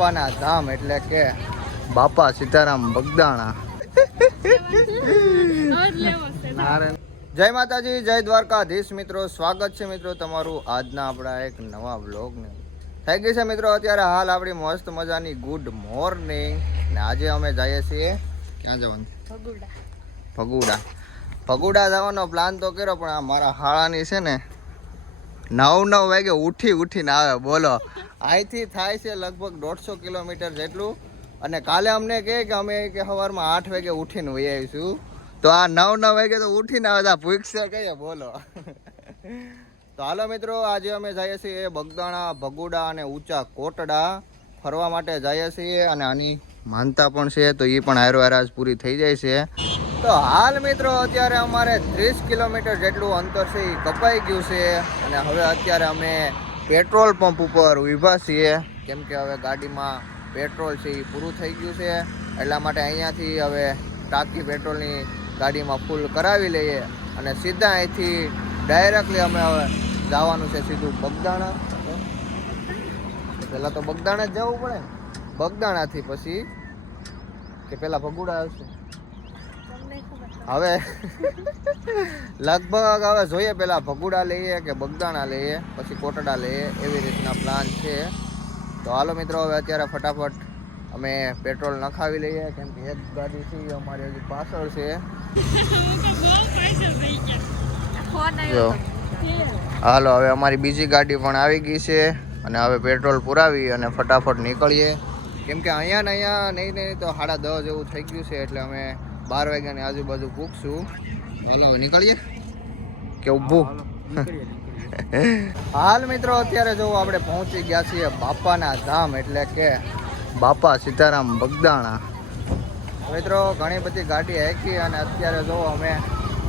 બાપાના ધામ એટલે કે બાપા સીતારામ બગદાણા. જય માતાજી જય દ્વારકાધીશ મિત્રો. સ્વાગત છે મિત્રો તમારું આજના આપણા એક નવા વ્લોગને. થઈ ગઈ છે મિત્રો અત્યારે હાલ આપણી મસ્ત મજાની ગુડ મોર્નિંગ. ને આજે અમે જઈએ છીએ ક્યાં જવાનું? ભગુડા. ભગુડા જવાનો પ્લાન તો કર્યો પણ આ મારા હાળાની છે ને નવ નવ વાગે ઉઠી ઉઠીને આવે, બોલો. અહીંથી થાય છે લગભગ દોઢસો કિલોમીટર જેટલું. અને કાલે અમને કહે કે અમે કે સવારમાં આઠ વાગે ઉઠીને વહી આવીશું. તો આ નવ નવ વાગે તો ઉઠીને આવે, તો ભૂખશે કહીએ બોલો. તો હાલો મિત્રો, આજે અમે જઈએ છીએ બગદાણા, ભગુડા અને ઊંચા કોટડા ફરવા માટે જઈએ છીએ. અને આની માનતા પણ છે, તો એ પણ હારો હાર પૂરી થઈ જાય છે. તો હાલ મિત્રો અત્યારે અમારે ત્રીસ કિલોમીટર જેટલું અંતર છે એ કપાઈ ગયું છે અને હવે અત્યારે અમે પેટ્રોલ પંપ ઉપર ઊભા છીએ. કેમ કે હવે ગાડીમાં પેટ્રોલ છે એ પૂરું થઈ ગયું છે. એટલા માટે અહીંયાથી હવે ટાંકી પેટ્રોલની ગાડીમાં ફૂલ કરાવી લઈએ અને સીધા અહીંથી ડાયરેક્ટલી અમે હવે જવાનું છે સીધું બગદાણા. પહેલાં તો બગદાણા જ જવું પડે બગદાણાથી પછી કે પહેલાં ભગુડા આવશે? હવે લગભગ હવે જોઈએ પેલા ભગુડા લઈએ કે બગદાણા લઈએ, પછી કોટડા લઈએ, એવી રીતના પ્લાન છે. તો હાલો મિત્રો, હવે અત્યારે ફટાફટ અમે પેટ્રોલ નખાવી લઈએ, કેમ કે એક ગાડી છે અમારી હજી પાછળ છે. હાલો, હવે અમારી બીજી ગાડી પણ આવી ગઈ છે અને હવે પેટ્રોલ પુરાવી અને ફટાફટ નીકળીએ. કેમ કે અહીંયા ને અહીંયા નહીં નહીં તો સાડા દસ જેવું થઈ ગયું છે, એટલે અમે બાર વાગ્યાની આજુબાજુ પૂગશું હાલો હવે નીકળીએ? કે ઊભું? હાલ મિત્રો અત્યારે જો આપણે પહોંચી ગયા છીએ બાપાના ધામ એટલે કે બાપા સીતારામ બગદાણા. મિત્રો ઘણી બધી ગાડી હેકી અને અત્યારે જો અમે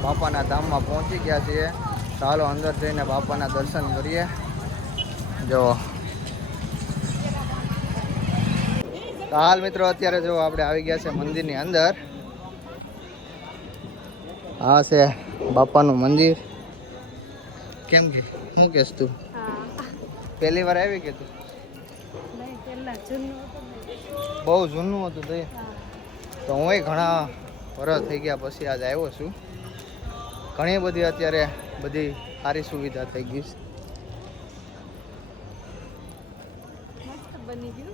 બાપાના ધામમાં પહોંચી ગયા છીએ ચાલો અંદર જઈને બાપાના દર્શન કરીએ. જો. હાલ મિત્રો અત્યારે જો આપણે આવી ગયા છે મંદિરની અંદર. આ છે બાપાનું મંદિર. કેમ કે? શું કેસ તું? પહેલી વાર આવી કે તું? બહુ જૂનું હતું તે તો હું ઘણા વર્ષ થઈ ગયા પછી આજ આવ્યો છું. ઘણી બધી અત્યારે બધી સારી સુવિધા થઈ ગઈ છે.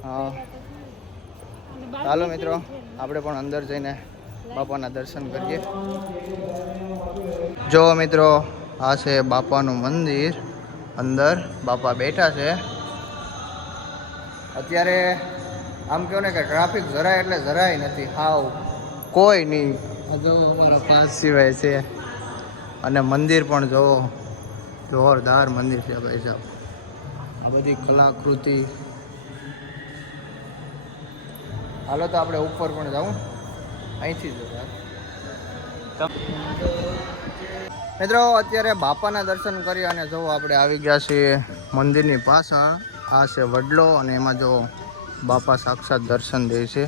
હા. ચાલો મિત્રો આપણે પણ અંદર જઈને બાપાના દર્શન કરીએ. જો મિત્રો, આ છે બાપાનું મંદિર. અંદર બાપા બેઠા છે. અત્યારે આમ કહો ને કે ટ્રાફિક જરાય એટલે જરાય નથી. હાવ. કોઈ નહીં. આ અમારા પાસ સિવાય છે. અને મંદિર પણ જોવો જોરદાર મંદિર છે ભાઈ સાહેબ. આ બધી કલાકૃતિ. હાલો તો આપણે ઉપર પણ જાઉં. અહીંથી જ મિત્રો, અત્યારે બાપાના દર્શન કરી અને જો આપણે આવી ગયા છીએ મંદિરની પાછળ. આ છે વડલો અને એમાં જો બાપા સાક્ષાત દર્શન દે છે.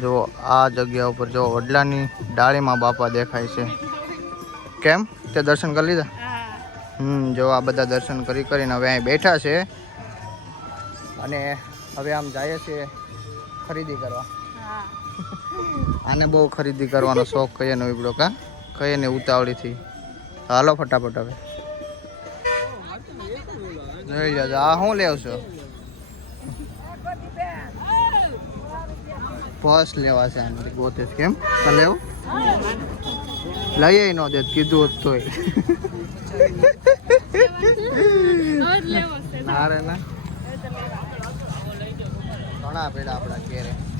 જો આ જગ્યા ઉપર જો વડલાની ડાળીમાં બાપા દેખાય છે. કેમ? તે દર્શન કરી લીધા? હમ, જો આ બધા દર્શન કરી કરીને હવે અહીં બેઠા છે. અને હવે આમ જઈએ છીએ ખરીદી કરવા. આને બહુ ખરીદી કરવાનો શોખ કહીએ ને ઉપડો કા? કહીએ ને ઉતાવળીથી. હાલો ફટાફટ હવે. જોઈ લેજો આ શું લેવ છો? પર્સ લેવા છે આને ગોતે કેમ? લેવું? લઈએ ન દે કીધું હોત તોય. ના રે ના. ઘણા પેડા આપણા ઘેરે. જો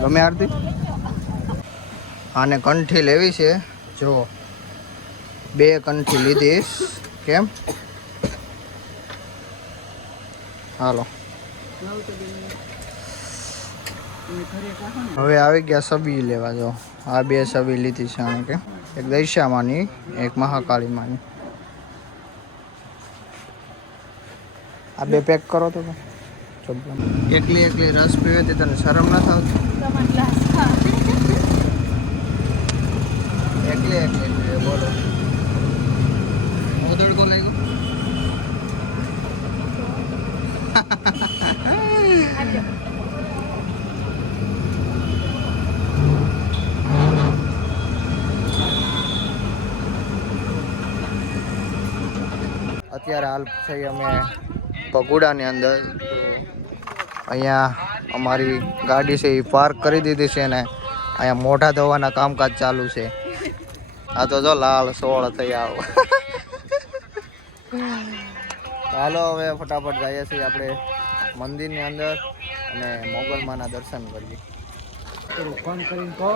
ગમે આરતી? આને કંઠી લેવી છે. જો. બે કંઠી લીધીશ કેમ? હાલો. હવે આવી ગયા સબી લેવા, જો. આ બે સબી લીધી છે આને કે એક દૈશામાની, એક મહાકાળીમાની. આ બે પેક કરો તો. એકલી એકલી રસ પીવે તે તને શરમ ના થાવ? એકલી એકલી પીવે, બોલો. તડકો લાગ્યો? અત્યારે હાલ થઈ અમે પગુડાની અંદર. અહીંયા અમારી ગાડી છે એ પાર્ક કરી દીધી છે ને અહીંયા મોઢા ધોવાના કામકાજ ચાલુ છે. આ તો જો લાલ સોળ થઈ આવો ચાલો હવે ફટાફટ જઈએ છીએ આપણે મંદિરની અંદર અને મોગલમાના દર્શન કરીએ. કરીને કહો.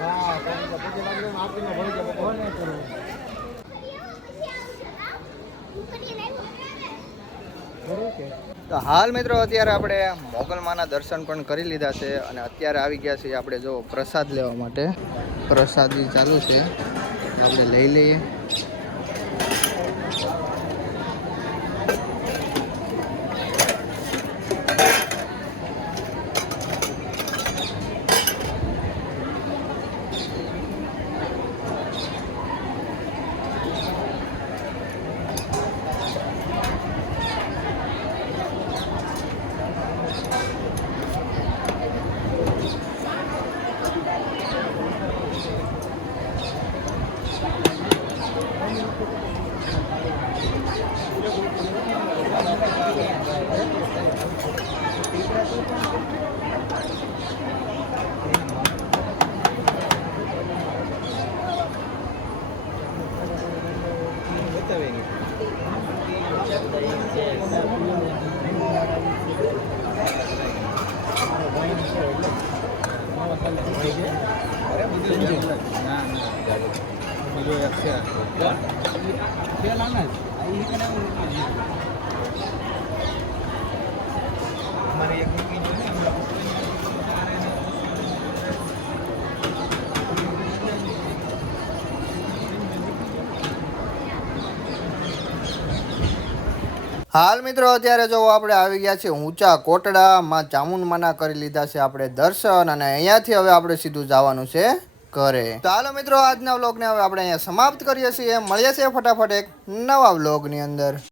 હા ફોન તો પછી લાગે આપીને ભરી જાય ફોન નહીં કરું બરોબર કે તો હાલ મિત્રો અત્યારે આપણે મોગલમાના દર્શન પણ કરી લીધા છે અને અત્યારે આવી ગયા છીએ આપણે જો પ્રસાદ લેવા માટે. પ્રસાદી ચાલુ છે. આપણે લઈ લઈએ. હાલ મિત્રો અત્યારે જો આપણે આવી ગયા છે ઊંચા કોટડામાં ચામુંડમાના કરી લીધા છે આપણે દર્શન અને અહીંયાથી હવે આપણે સીધું જવાનું છે ઘરે. તો હાલો મિત્રો, આજના વ્લોગને હવે આપણે અહીંયા સમાપ્ત કરીએ છીએ. મળીએ છીએ ફટાફટ એક નવા વ્લોગની અંદર.